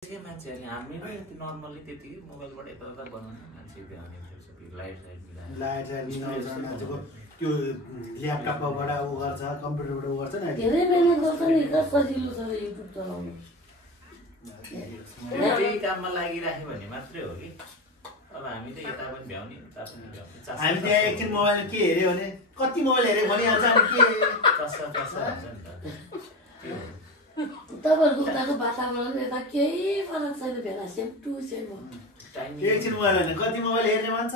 मान्छेहरूले हामी नर्मल्ली त्यति मोबाइलबाट यता बनाउने मान्छे भ्याउने लाइट मान्छेको त्यो ल्यापटपबाट उ गर्छ कम्प्युटरबाट उ गर्छ नि धेरै मेहनत गर्छ नि सजिलो छ युट्युब चलाउनु त्यही काममा लागिराख्यो भने मात्रै हो कि अब हामी त यता पनि भ्याउने उता पनि भ्याउने हामी त्यहाँ एकछिन मोबाइल के हेऱ्यो भने कति मोबाइल हेऱ्यो भनिहाल्छ अनि के चस्सा हुन्छ नि त त्यो तपाईँहरूको उताको वातावरण यता केही फरक छैन भेला सेम टु सेम हो एकछिन मोबाइल हेर्ने कति मोबाइल हेर्ने भन्छ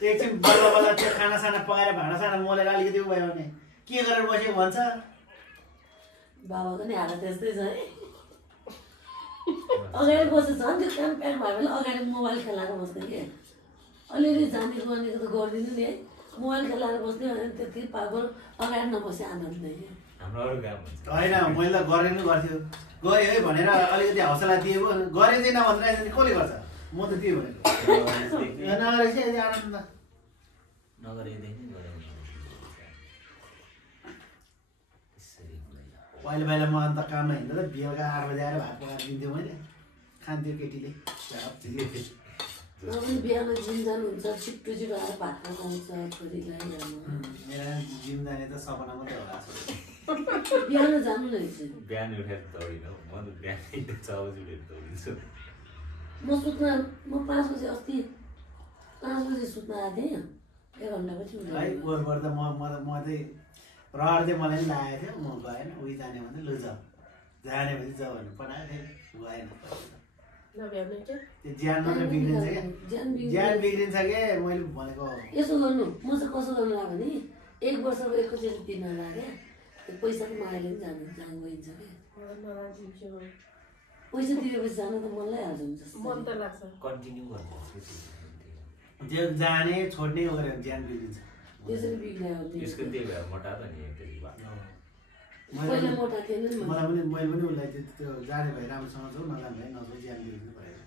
एकछिन बल्ल बल्ल त्यो खानासाना पकाएर भाँडासाना मोलेर अलिकति उ भयो भने के गरेर बसेको भन्छ बाबाको नि हालत त्यस्तै छ है अगाडि बसेको छ नि त्यो काम प्याक भयो भने अगाडि मोबाइल खेलाएर बस्ने कि अलिअलि जानेको भनेको त गरिदिनु नि है मोबाइल खेलाएर बस्ने भने त्यति पावर अगाडि नबसे आनन्द नै हाम्रो अरू काम हुन्छ होइन मैले त गरेर नि गर्थ्यो गऱ्यो है भनेर अलिकति हौसला दिएको गरेदैन भनेर कसले गर्छ म त त्यही भनेको आनन्द नगरेदेखि पहिला पहिला म अन्त काममा हिँड्दा त बेलुका 8 बजे आएर भात पकाएर दिन्थ्यो मैले खान्थ्यो केटीले बिहान जिम जानुहुन्छ छिट्टो छिटो आएर भात पकाउँछ छोरीलाई मेरा जिम जाने त सपना मात्रै होला बिहान जानु नै बिहान उठेर दौडिनु म त बिहान 6 बजी उठेर दौडिन्छु म 5 बजे अस्ति 5 बजे सुत्न आएको थिएँ 1 घन्टापछि है गोरबर त म चाहिँ रहर चाहिँ मलाई पनि लागेको थियो म गएन उही जाने भने लु जाने भने जाऊ भनेर पठाएको थिएँ गएन त्यो ज्यान मात्रै बिग्रिन्छ क्या ज्यान बिग्रिन्छ क्या मैले भनेको यसो गर्नु म चाहिँ कसो गर्नु लाग्यो भने 1 वर्षको एकैचोटि दिन लाग्यो त्यो पैसाको मागले पनि जानु गइन्छ क्या पैसा दिएपछि जानु त मन लागिहाल्छ मन त लाग्छ कन्टिन्यू गर्नुपर्छ त्यो जाने छोड्ने गरेर ज्यान बिग्रिन्छ त्यसरी बिग्रियो यसको त्यही भएर मोटा त नि पहिला मोटा थिएन नि मैले पनि उसलाई त्यो जाने भए राम्रोसँग जाउँ नजाने भए नजाउँ ज्यान बिग्रिनु पऱ्यो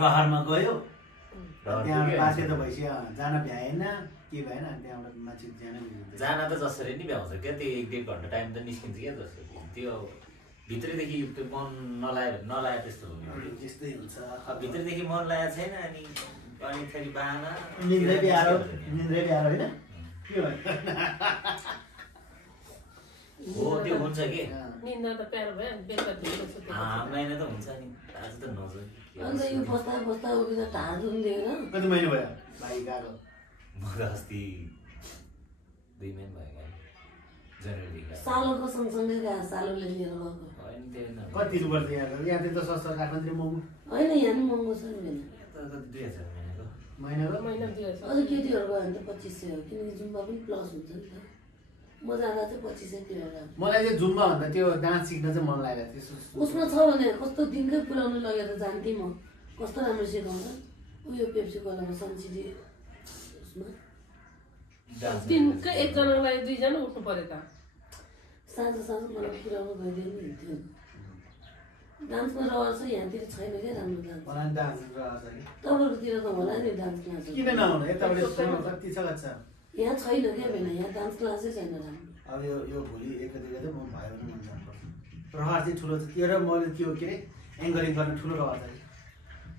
रहरमा गयो त्यहाँबाट बाँचे त भइसक्यो जान भ्याएन के भएन त्यहाँबाट मान्छे ज्यानै बिग्रिन्छ जान त जसरी नि भ्याउँछ क्या त्यो 1-1 घन्टा टाइम त निस्किन्छ क्या जसरी त्यो भित्रैदेखि त्यो मन नलाए त्यस्तो हुने त्यस्तै हुन्छ भित्रैदेखि मन लागेको छैन अनि फेरि बाहना निन्द्रै बिहार होइन हो त्यो हुन्छ कि निन्दा त प्यारो भयो बेलुका महिना त हुन्छ नि आज त नजाऊ अन्त यो बस्दा बस्दा उभिँदा ढाड दुख्दैन कति महिना भयो भाइ गएको म त अस्ति 2 महिना भयो जनवरी सालोको सँगसँगै गएको सालोले लिएर गएको कति रुपियाँ यहाँ त सस्तो काठमाडौँ महँगो होइन यहाँ नि महँगो छ नि 2000 महिनाको अझ केटीहरू गयो भने त 2500 हो किनकि जुम्बा पनि प्लस हुन्छ नि त म जाँदा चाहिँ 2500 तिरेर मलाई चाहिँ जुम्बा भन्दा त्यो डान्स सिक्न चाहिँ मन लागेको थियो उसमा छ भने कस्तो दिनकै पुऱ्याउनु लगेर जान्थेँ म कस्तो राम्रो सिकाउँछ उयो पेप्सी कोलामा सन्सिटी उसमा दिनकै एकजनाको लागि 2 जना उठ्नु पर्यो त साँझ मलाई पुऱ्याउनु गइदियो नि हुन्थ्यो डान्समा रहर छ यहाँतिर छैन क्या राम्रो डान्स मलाई डान्स रहर छ कि तपाईँहरूकोतिर त होला नि डान्स क्लास किन नहुनु यताबाट कति छ यहाँ छैन क्या भेना यहाँ डान्स क्लासै छैन राम्रो अब यो भोलि एकैदिन म भयो भने मन जानुपर्छ रहर चाहिँ ठुलो छ त्यो र मैले त्यो के अरे एङ्करिङ गर्न ठुलो रहर छ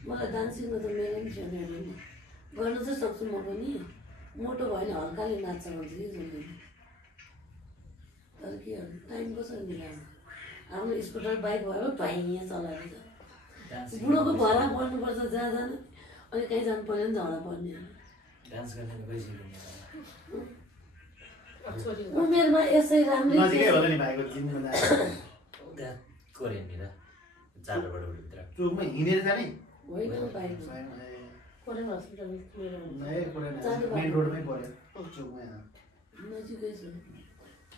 मलाई डान्स सिक्न त मेरो पनि छैन गर्न चाहिँ सक्छु म पनि मोटो भयो भने हल्काले नाच्छ भन्छ कि जसले तर के गर्नु टाइम कसरी मिलाउनु आफ्नो स्कुटर बाइक भयो भाइ यहाँ चलाएर बुढोको भरा पर्नुपर्छ जहाँ जानु अनि कहीँ जानु पर्यो भने झगडा पर्ने उमेरमा यसै राम्रै चोकमा हिँडेर जाने होइन बाइक कोरियन हस्पिटल मेन रोडमै पऱ्यो चोकमा नजिकै छ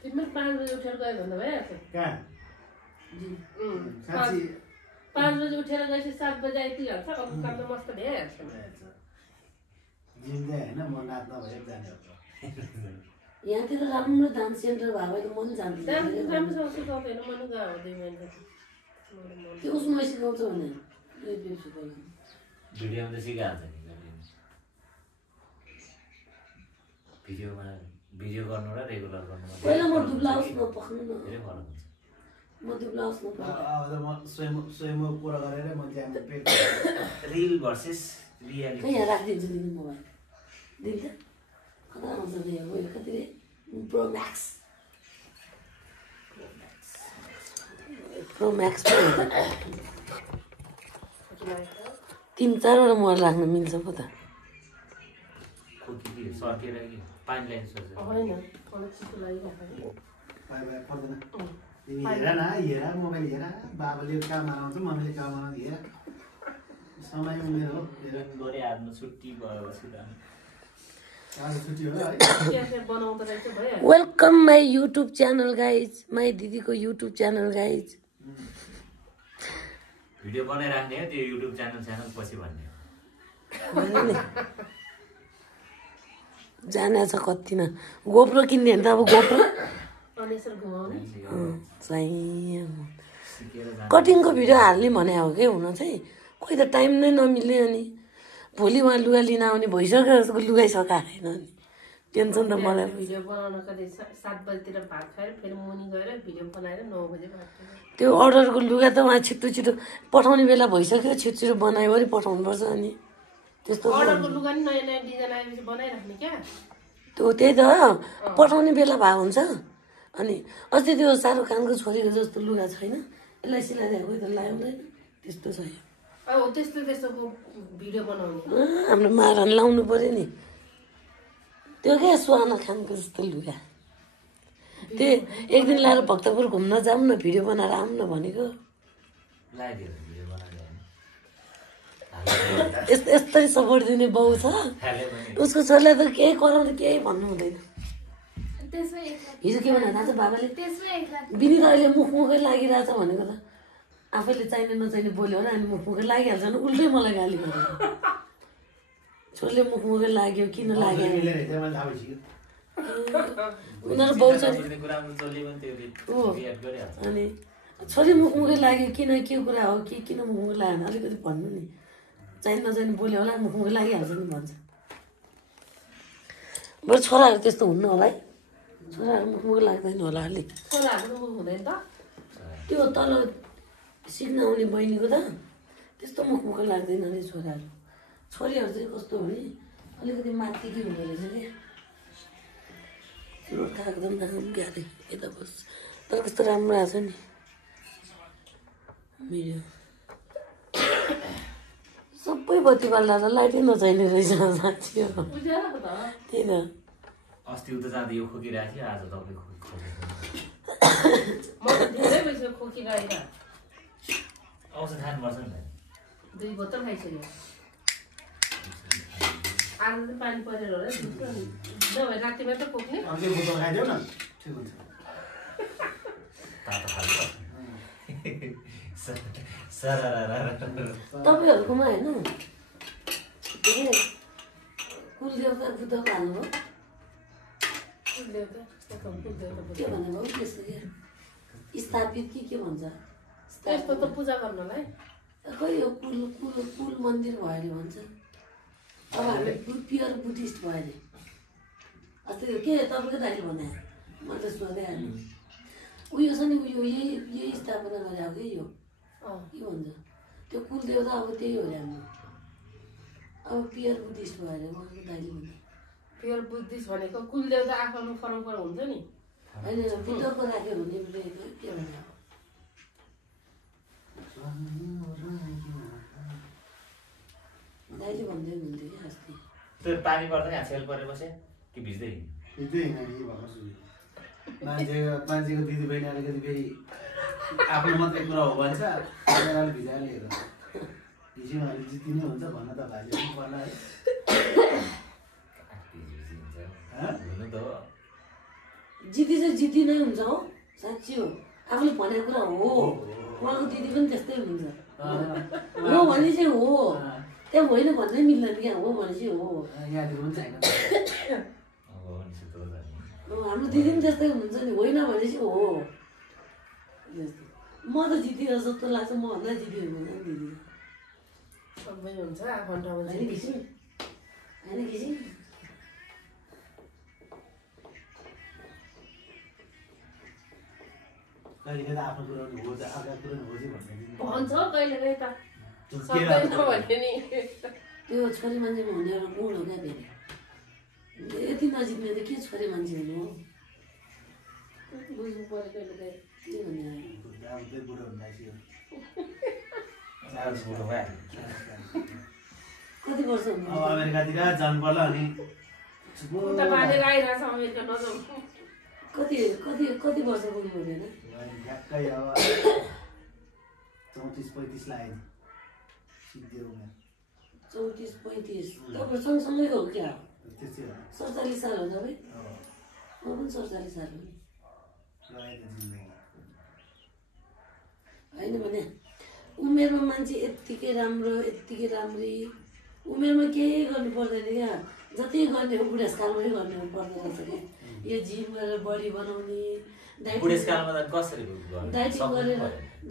तिमी 5 बजे उठेर गयो भन्दा भइहाल्छ कहाँ 5 बजे उठेर गएपछि 7 बजे आइपुगिहाल्छ अब काम त मस्त भइहाल्छ जिम चाहिँ होइन म नाच्न भएर जाने यहाँतिर राम्रो डान्स सेन्टर भएको भए त म पनि जान्छु राम्रोसँग सिकाउँदैन मन गयो 2 महिना त्यो उसमा सिकाउँछ भने भिडियोमा त सिकाइहाल्छ नि भिडियो गर्नु र रेगुलर गर्नु पहिला म दुब्ला उसमा पक्नु न धेरै फरक हुन्छ म त्यो ब्लाउजमा अब त म स्वयं कुरा गरेर म त्यहाँ पेट रिल भर्सेस खै रियालिटी यहाँ राखिदिन्छु दिदी मोबाइल दिन्छ कता आउँछ नि अब यो कति रे प्रो म्याक्स 3-4वटा मोबाइल राख्न मिल्छ पो त खोकी सर्केर कि पानी ल्याइन सोच्छ होइन मलाई चिसो लागिरहेको पर्दैन तिमी हेर न हेर मोबाइल हेर बाबाले काम आउँछ मम्मीले काम आउँछ हेर समय उमेर हो हेर गरे हाल्नु छुट्टी भएपछि त आज छुट्टी हो है क्याफे बनाउँदो रहेछ भइहाल्यो welcome my YouTube channel guys my दिदीको युट्युब च्यानल गाइज भिडियो बनाइराख्ने हो त्यो युट्युब च्यानल पछि भन्ने हो जाने छ कति न गोप्रो किन्ने भने त अब गोप्रो अनेसर घुमाउने कटिङको भिडियो हाल्ने भने हो कि हुन चाहिँ कोही त टाइम नै नमिल्ने अनि भोलि उहाँ लुगा लिन आउने भइसक्यो जस्तो लुगाइसकेको छैन अनि टेन्सन त मलाई भिडियो बनाउन कतै 7 बजीतिर भात खाएर फेरि मुनि गएर भिडियो बनाएर 9 बजे भात त्यो अर्डरको लुगा त उहाँ छिटो छिटो पठाउने बेला भइसक्यो छिटो छिटो बनायो भने पठाउनुपर्छ अनि त्यस्तो अर्डरको लुगा नि नयाँ नयाँ डिजाइन आएपछि बनाइराख्ने क्या त्यो त्यही त पठाउने बेला भए हुन्छ अनि अस्ति त्यो शाहरुख खानको छोरीको जस्तो लुगा छैन यसलाई सिलाइदिएको कोही त लगाउँदैन त्यस्तो छ अब त्यस्तोको भिडियो बनाउने हाम्रो मारन लाउनु पर्यो नि त्यो क्या सुहाना खानको जस्तो लुगा त्यो एक दिन लाएर भक्तपुर घुम्न जाऊँ न भिडियो बनाएर आऊँ न भनेको लगाइदियो भिडियो बनाएर यस्तै सपोर्ट दिने बाउ छ उसको छोरीलाई त केही कराउँदा केही भन्नु हुँदैन हिजो के भन्नु थाहा छ बाबाले बिनित अहिले मुखमुखै लागिरहेछ भनेको त आफैले चाहिने नचाहिने बोल्यो र अनि मुखमुखै लागिहाल्छ नि उल्टै मलाई गाली गर्यो छोरीले मुखमुखै लाग्यो किन लाग्यो उनीहरू बाउ छोरी अनि छोरी मुखमुखै लाग्यो किन के कुरा हो कि किन मुखमुखै लाग्यो अलिकति भन्नु नि चाहिने नचाहिने बोल्यो होला मुखमुखै लागिहाल्छ नि भन्छ बरु छोराहरू त्यस्तो हुन्न होला है छोराहरू मुखमुखै लाग्दैन होला अलिक छोराहरू मुख हुँदैन त त्यो तल सिक्न आउने बहिनीको त त्यस्तो मुखमुखै लाग्दैन अरे छोराहरू छोरीहरू चाहिँ कस्तो हो नि अलिकति माथि के हुँदो रहेछ कि रोटा एकदम राम्रो ग्यारे यता बस तर कस्तो राम्रो आएको छ नि भिडियो सबै बत्ती बाल्दा त लाइटै नचाहिने रहेछ साँच्ची हो त्यही त अस्ति उता जाँदा यो खोकिरहेको थियो आज तपाईँ खोकेको म त धेरै भइसक्यो खोकिरहेर औषध खानुपर्छ नि 2 बोतल खाइसक्यो आज त पानी परेर होला नभए राति मात्र खोक्ने अर्कै बोतल खाइदेऊ न ठिक हुन्छ तातो खाल्छ तपाईँहरूकोमा होइन कुलदेवता बुद्धको हाल्नुभयो के भन्नुभयो त्यस्तो क्या स्थापित के भन्छ त्यस्तो त पूजा गर्नलाई खै यो कुल मन्दिर भयो अरे भन्छ अब हामी प्योर बुद्धिस्ट भयो अरे अस्ति के तपाईँको दाइले भने मैले त सोधिहाल्नु उयो छ नि उयो यही स्थापना गरे अब यो के भन्छ त्यो कुलदेवता अब त्यही हो अरे हाम्रो अब प्योर बुद्धिस्ट भयो अरे उहाँको दाइले भने प्योर बुद्धिस्ट भनेको कुलदेवता आफ्नो फरक फरक हुन्छ नि होइन बुद्धको राख्यो भने के भन्नु दाइले भन्दै हुनुहुन्थ्यो क्या अस्ति त्यो पानी पर्दैन यहाँ सेल परेपछि कि भिज्दै मान्छेको दिदीबहिनी अलिकति फेरि आफ्नो मात्रै कुरा हो भन्छ अलिक भिजाइहालेर भिज्यो भने जितिनै हुन्छ भन्न त भाइले पनि पर्ला है हुनु त हो जिती चाहिँ जिती नै हुन्छ हो साँच्ची हो आफूले भनेको कुरा हो उहाँको दिदी पनि त्यस्तै हुन्छ हो भने चाहिँ हो त्यहाँ होइन भन्नै मिल्दैन क्या हो भने चाहिँ हो यहाँतिर पनि छैन हाम्रो दिदी पनि त्यस्तै हुनुहुन्छ नि होइन भने चाहिँ हो म त जितियो जस्तो लाग्छ म भन्दा जितियो हुन्छ नि दिदी सबै हुन्छ आफन्त हुन्छ होइन घिसिङ होइन घिसिङ कहिले त आफ्नो कुरा पनि हो अर्का कुरा पनि हो चाहिँ भन्छ कहिले कहीँ त के सक्दैन भने नि त्यो छोरी मान्छेको हुने एउटा गुण हो क्या फेरि यति नजिकमा त के छोरी मान्छे हुनु हो बुझ्नु पऱ्यो कहिले कहीँ के भन्ने चाहिँ बुढो हुँदैछ बुढो भइहाल्यो कति वर्ष हुनु अब अमेरिकातिर जानु पर्ला अनि उता बाँधेर आइरहेछ अमेरिका नजाउँ कति कति कति वर्ष पुग्नु पऱ्यो होइन ठ्याक्कै अब 34-35 लाग्यो सिद्धि उमेर 34-35 तपाईँ सँगसँगै हो क्या त्यस्तै हो 47 साल हो तपाईँ अब म पनि 47 साल हो रहेको जिन्दगी होइन भने उमेरमा मान्छे यत्तिकै राम्रो यत्तिकै राम्री उमेरमा केही गर्नु पर्दैन क्या जति गर्ने हो बुढेसकालमै गर्ने पर्दो रहेछ क्या यो जिम गरेर बडी बनाउने बुढेसकालमा त कसरी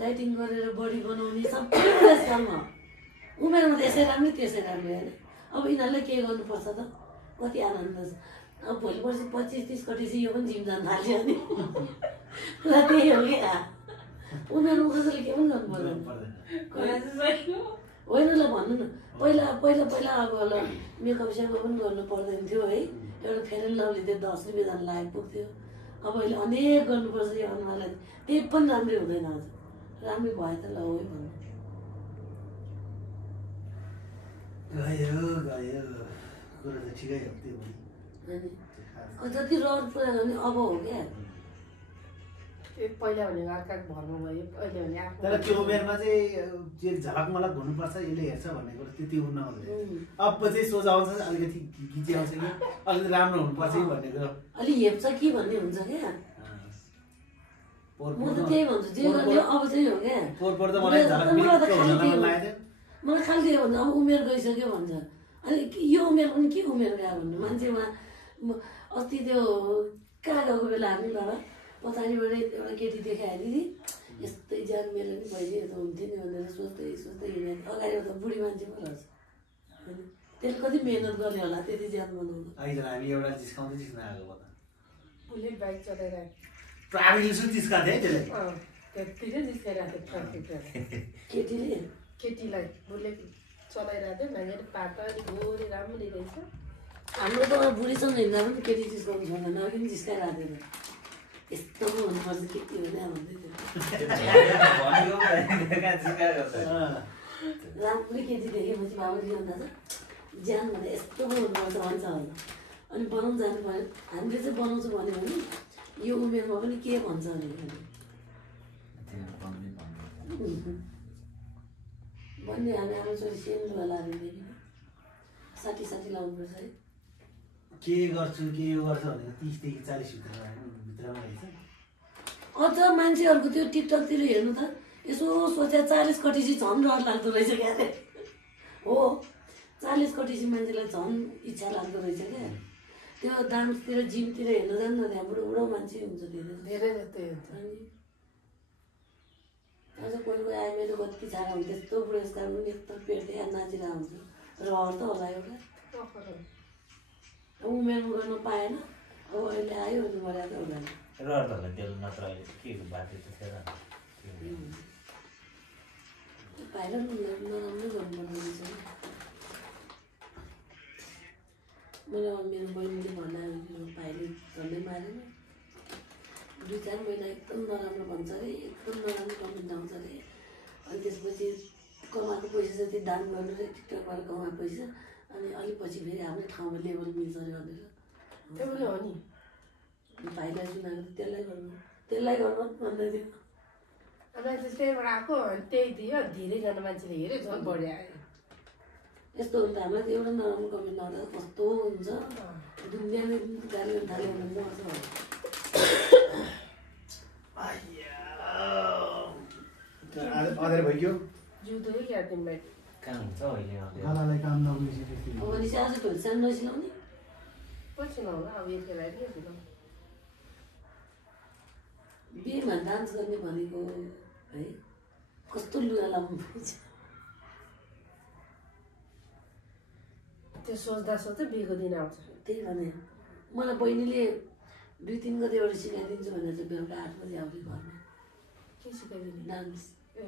डाइटिङ गरेर बडी बनाउने सबै बुढेसकालमा उमेरमा त यसै राम्रो त्यसै राम्रो होइन अब यिनीहरूलाई के गर्नुपर्छ त कति आनन्द छ अब भोलि पर्सि 25-30 कटेपछि यो पनि जिम जानु थाल्यो अनि ल त्यही हो क्या उमेरमा कसैले के पनि गर्नु पर्दैन होइन ल भन्नु न पहिला पहिला पहिला अब ल मेकअप सेकअप पनि गर्नु पर्दैन थियो है एउटा फेयर एन्ड लभली त्यो 10 रुपियाँ जानु लागेको पुग्थ्यो अब अहिले अनेक गर्नुपर्छ यो अनुहारलाई त्यही पनि राम्रै हुँदैन आज राम्रै भयो त ल हो भन्नु गयो गयो कुरा त ठिकै हो त्यो अनि जति रहर पुरा गर्ने अब हो क्या पहिला भनेको अर्काको भरमा भयो अहिले भने आफ्नो तर त्यो उमेरमा चाहिँ जे झलक मलक हुनुपर्छ यसले हेर्छ भन्ने कुरा त्यति हुन्न हुँदैन अब चाहिँ सोच आउँछ अलिकति खिची आउँछ कि अलिकति राम्रो हुनुपर्छ कि भन्ने कुरा अलि हेप्छ कि भन्ने हुन्छ क्या म त त्यही भन्छु जे गर्ने अब चाहिँ हो क्या पोर त मलाई झलक मिल्छ हुन लाग्यो मलाई खालि भन्छ अब उमेर गइसक्यो भन्छ अनि यो उमेर पनि के उमेर गयो भन्नु मान्छेमा अस्ति त्यो कहाँ गएको बेला हामी बाबा पछाडिबाट एउटा केटी देखायो दिदी यस्तै ज्यान मेरो नि भइदियो त हुन्थ्यो नि भनेर सोच्दै सोच्दै हिँडेँ अगाडि त बुढी मान्छे पो रहेछ होइन त्यसले कति मिहिनेत गर्ने होला त्यति ज्यान बनाउनु अहिले हामी एउटा जिस्काउँदै जिस्न आएको त बुलेट बाइक चलाइरहेको प्राइभेट स्कुल जिस्काएको थिएँ त्यसले त्यतिकै जिस्काइरहेको थियो ट्राफिकमा केटीले केटीलाई बुलेट चलाइरहेको थियो मान्छेले पाटा गोरी राम्ररी रहेछ हाम्रो त बुढीसँग हिँड्दा पनि केटी जिस्काउनु छैन नभए पनि जिस्काइरहेको थियो यस्तो पो हुनुपर्छ केटी भने भन्दै थियो राम्रै केटी देखेपछि बाबा के भन्दा छ ज्यान भने यस्तो पो हुनुपर्छ भन्छ होला अनि बनाउनु जानु पऱ्यो हामीले चाहिँ बनाउँछु भन्यो भने यो उमेरमा पनि के भन्छ अरे भन्ने हामी आमा छोरी सेम लुगा लागिँदैन साठी लाउनुपर्छ है के गर्छु के यो गर्छु भनेर 30 देखि 40 भित्रमा रहेछ अझ मान्छेहरूको त्यो टिकटकतिर हेर्नु त यसो सोचे 40 कटेपछि झन् डर लाग्दो रहेछ क्या अरे हो 40 कटेपछि मान्छेलाई झन् इच्छा लाग्दो रहेछ क्या त्यो डान्सतिर जिमतिर हेर्न जानु न त्यहाँ बुढो मान्छे हुन्छ धेरै जस्तै हुन्छ अनि अझ कोही कोही आयो मेरो कति छाडा हुन्छ त्यस्तो बुढेसकाल पनि यस्तो पेट नाचिरहेको हुन्छ रहर त होला एउटा उमेरमा गर्न पाएन अब अहिले आयो भने मर्यादा हुँदैन रहरहरूलाई त्यो नत्र के बाध्य त थिएन भाइरल नराम्रो गर्नुपर्ने रहेछ मैले मेरो बहिनीले भन्यो भाइले झन्डै मारेन 2-4 महिना एकदम नराम्रो भन्छ अरे एकदम नराम्रो कमेन्ट आउँछ अरे अनि त्यसपछि कमाएको पैसा चाहिँ दान गर्नु रे टिकटकबाट कमाएको पैसा अनि अलिक पछि फेरि हाम्रो ठाउँमा लेभल मिल्छ अरे भनेर त्यो पनि हो नि भाइलाई सुनाएको त्यसलाई गर्नु भन्दै थियो अब त्यस्तैबाट आएको त्यही दियो धेरैजना मान्छेले हेऱ्यो झन् बढी आयो यस्तो हुन्छ हामीलाई त एउटा नराम्रो कमेन्ट आउँदा कस्तो हुन्छ दुनियाँले गाली गर्न थाल्यो भने मर्छ अगाडि भइगयो जुधै क्याटिङ बाइक कहाँ हुन्छ अहिले गलालाई काम नगरेपछि अब भने चाहिँ आज ढोल सानो नसिलाउने पछि नहोला अब यति बेला बिहेमा डान्स गर्ने भनेको है कस्तो लुगा लाउनु पर्छ त्यो सोच्दा सोच्दै बिहेको दिन आउँछ त्यही भने मलाई बहिनीले 2-3 गतिबाट सिकाइदिन्छु भनेर चाहिँ बेलुका 8 बजी आउँदै घरमा के सिकाइदिने डान्स ए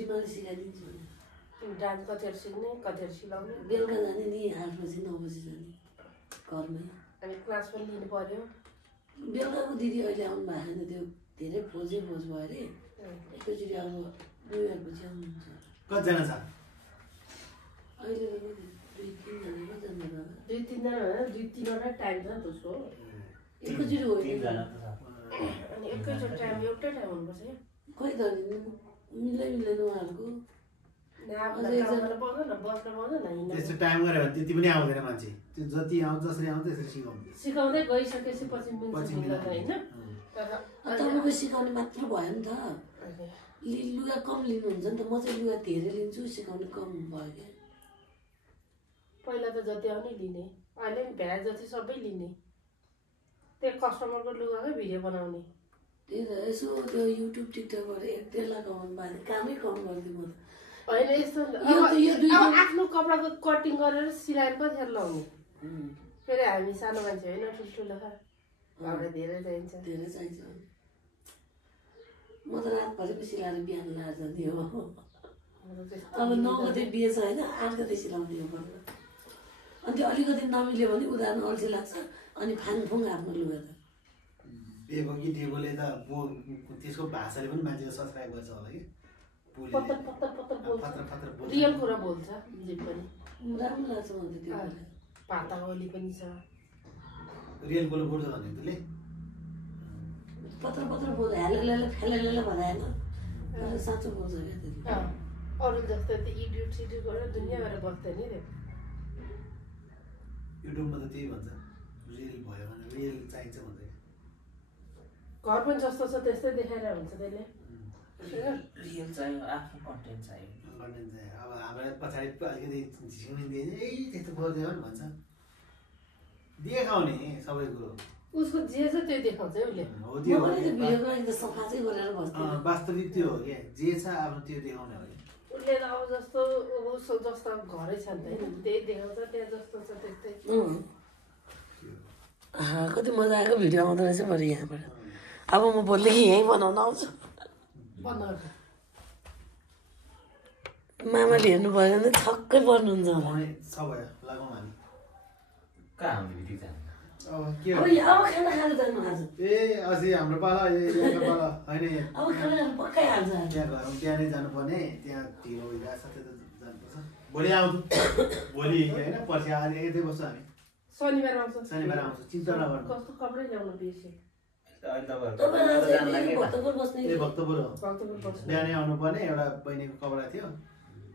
रिमाले सिकाइदिन्छु भने डान्स कतिहरू सिक्ने कतिहरू सिलाउने बेलुका जाने नि 8 बजी 9 बजी जाने घरमै अनि क्लास पनि लिनु पर्यो बेलुकाको दिदी अहिले आउनु भएको छैन त्यो धेरै खोज भयो अरे एकैचोटि अब न्यु इयरपछि आउनुहुन्छ कतिजना छ अहिले त 2-3 जना जानु बाबा 2-3 जना होइन 2-3वटा टाइम छ नि त उसको एकैचोटि होइन तिनजना त छ अनि एकैचोटि टाइम एउटै टाइम हुनुपर्छ क्या खोइ त मिल्दैन उहाँहरूको कामबाट पाउँदैन बस्न पाउँदैन हिँड्न त्यस्तो टाइम गऱ्यो भने त्यति पनि आउँदैन मान्छे त्यो जति आउँछ जसरी आउँछ त्यसरी सिकाउँछ सिकाउँदै गइसकेपछि पछि मिल्छ पछि मिल्दैन मिल्दैन। होइन तर तपाईँको सिकाउने मात्र भयो नि त लुगा कम लिनुहुन्छ नि त म चाहिँ लुगा धेरै लिन्छु सिकाउने कम भयो क्या पहिला त जति आउने लिने अहिले पनि भ्याए जति सबै लिने त्यो कस्टमरको लुगाकै भिडियो बनाउने त्यही त यसो त्यो युट्युब टिकटकबाट 1-1.5 लाख कमाउनु बारे कामै कम गरिदिउँ म त होइन यस्तो अब आफ्नो कपडाको कटिङ गरेर सिलाएर कतिखेर लाउने फेरि हामी सानो मान्छे होइन ठुल्ठुलो कपडा धेरै चाहिन्छ धेरै चाहिन्छ म त रातभरि पो सिलाएर बिहान लाएर जाने हो अब 9 गते बिहे छ होइन 8 गते सिलाउने हो भनेर अनि त्यो अलिकति नमिल्यो भने उदाहरण अल्छी लाग्छ अनि फाङफुङ आफ्नो लुगा त बेबो कि डेबोले त त्यसको भाषाले पनि मान्छेले सब्सक्राइब गर्छ होला कि पत्तर पत्तर पत्तर बोल्छ फत्र फत्र बोल्छ रियल कुरा बोल्छ जे पनि राम्रो लाग्छ मलाई त्यो पाता ओली पनि छ रियल बोल्नु बोल्छ भने त्यसले पत्र पत्र बोल्छ हेलेले फेलेले भन्दैन तर साँचो बोल्छ क्या त्यो अरू जस्तो त्यो इडिट सिडिट गरेर दुनियाँबाट बस्दैन नि युट्युबमा त त्यही भन्छ रियल भयो भने रियल चाहिन्छ भन्छ घर पनि जस्तो छ त्यस्तै देखाएर हुन्छ त्यसले रियल चाहियो आफ्नो कन्टेन्ट चाहियो कन्टेन्ट चाहिँ अब हामीलाई पछाडि अलिकति झिक्ने दिए त्यस्तो बोल्दैन भने भन्छ देखाउने सबै कुरो उसको जे छ त्यो देखाउँछ उसले हो त्यो म पनि त्यो भिडियोको लागि त सफा चाहिँ गरेर बस्थेँ वास्तविक त्यो हो क्या जे छ आफ्नो त्यो देखाउने हो उसले अब जस्तो उसो जस्तो घरै छ नि त होइन त्यही देखाउँछ त्यहाँ जस्तो छ त्यस्तै कति मजा आएको भिडियो आउँदो रहेछ बरु यहाँबाट अब म भोलिदेखि यहीँ बनाउन आउँछु बनाएको मामाले हेर्नुभयो भने छक्कै पर्नुहुन्छ होला छ भयो लगाउँ हामी कहाँ हामीले भिडियो जानु अब के अब हो अब खाना खाएर जानु आज ए अझै हाम्रो पाला यहाँको पाला होइन अब खाना खाएर पक्कै हाल्छ त्यहाँ गएर बिहानै जानुपर्ने त्यहाँ ढिलो भइरहेको छ त्यता जानुपर्छ भोलि आउँछु भोलि होइन पर्सि आएर यतै बस्छु हामी शनिबार आउँछ शनिबार आउँछु चिन्ता नगर्नु कस्तो कपडै ल्याउनु बिर्से अहिले तपाईँ आज जानु लाग्यो भक्तपुर बस्ने ए भक्तपुर हो भक्तपुर बस्नु बिहानै आउनुपर्ने एउटा बहिनीको कपडा थियो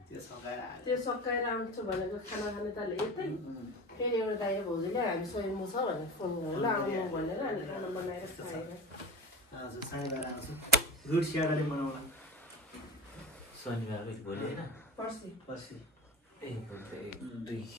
त्यो सकाएर आयो त्यो सकाएर आउँछु भनेको खाना खाने त यतै फेरि एउटा दाइ भाउजूले हामी स्वयम्भू छ भनेर फोन गरेर आउनु भनेर अनि खाना बनाएर खाएर आउँछु शनिबार आउँछु रुट स्याडले बनाउला शनिबारको भोलि होइन पर्सि पर्सि ए भोलि 2